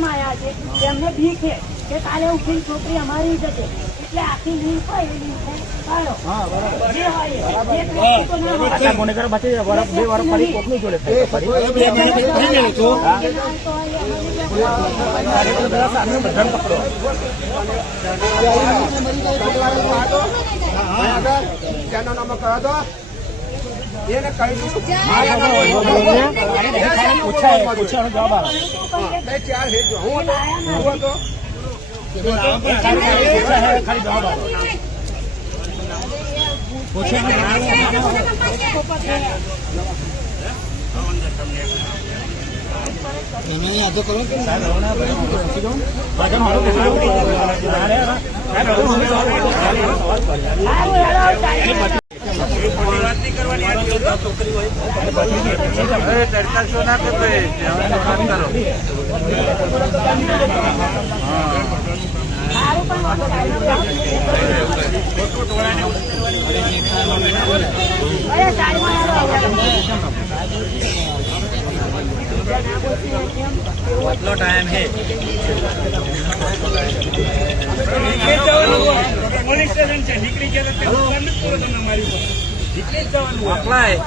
કેમ આવ્યા છે? એમને બીક છે કે કાલે ઉઠીને છોકરી અમારી જશે, એટલે આખી લીંક હોય એ લીંક પાડો. જે હોય ગુનેગાર બચી જાય. 2 વર્ષ ફરી કોકની જોડે યાદો કરો કે કેટલો ટાઈમ હે પોલીસ સ્ટેશન છે નીકળી ગયા નીકળી જવાનું અપ્લાય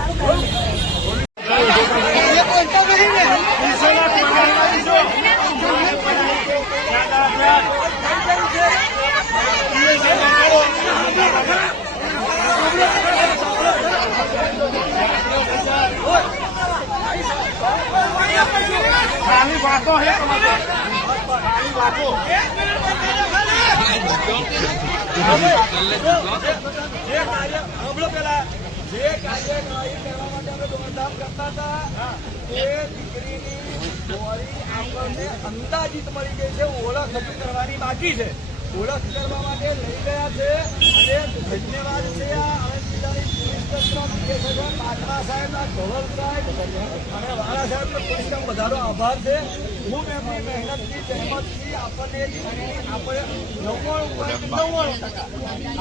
ખાલી વાતો હે ખાલી વાતો જે કાર્ય હમણાં પેલા જે કાર્ય કરવા માટે અમે દોડધામ કરતા હતા એ દીકરીની ચોરી આપણને અંદાજિત મળી ગઈ છે. ઓળખ હજુ કરવાની બાકી છે. ઓળખ કરવા માટે લઈ ગયા છે અને ધન્યવાદ છે પાટણા સાહેબ, ધવલ સાહેબ અને વાળા સાહેબ પોલીસનો બધાનો આભાર છે. હું એમની મહેનતથી જહેમતથી આપણને આપણે 99%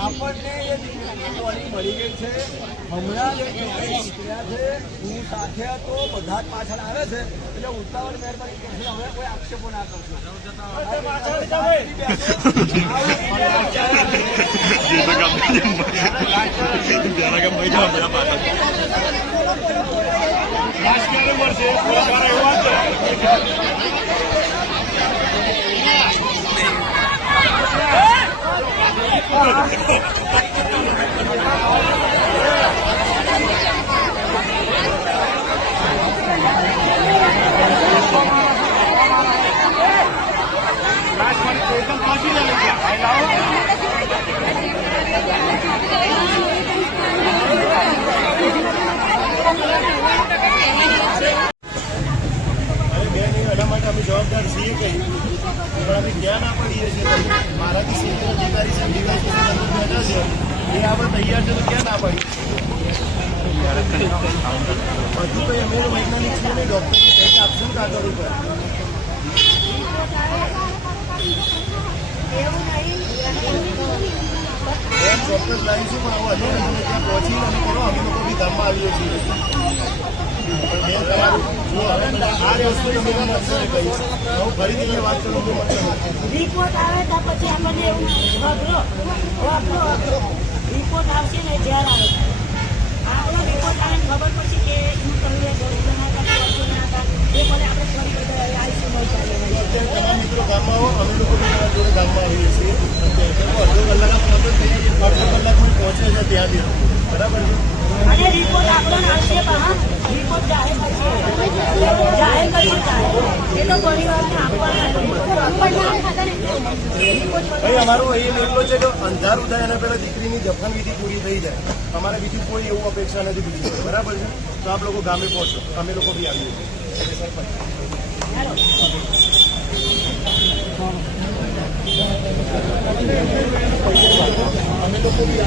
આપણને એ ચોરી મળી ગઈ છે. હમણાં જ નીકળ્યા છે. હું સાથે હતો, બધા જ પાછળ આવે છે એટલે ઉતાવળ મહેરબાની કરશે. હવે કોઈ આક્ષેપો ના કરશો. જવાબદાર છીએ કઈ પણ અમે ક્યાં ના પડીએ છીએ. મારાથી સીનિયર અધિકારી છે બેઠા છે એ આપણે તૈયાર છે તો ક્યાં ના પડી. બધું તો એ મેં વૈજ્ઞાનિક છીએ ને ડોક્ટરની ટેસ્ટ આપશું ને કાગળ ઉપર. એમ ચોક્કસ લાવીશું પણ આવું હતું ને તમે ત્યાં પહોંચીને અમે કરો અમે લોકો બી ધામમાં આવીએ છીએ. ફરીથી વાત કરું રિપોર્ટ આવે તો પછી આપણને એવું રિપોર્ટ આવશે ને જ્યારે આવે આપણો રિપોર્ટ આવે ખબર પડશે કે શું કરવું એ મને આપણે તમામ મિત્રો ગામમાં આવો. અમે લોકો જોડે ગામમાં આવીએ છીએ. અડધો કલાક પહોંચે છે ત્યાં બી બરાબર છે. અને રિપોર્ટ આપણને આવશે રિપોર્ટ જાહેર કરશે એ તો પરિવારને ભાઈ અમારો એ એટલો છે કે અંધારું થાય અને પેલા દીકરીની દફન વિધિ પૂરી થઈ જાય. અમારે બીજી કોઈ એવું અપેક્ષા નથી બીજી બરાબર છે. તો આપ લોકો ગામે પહોંચો, અમે લોકો બી આવીએ છીએ. અમે લોકો બી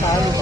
સારું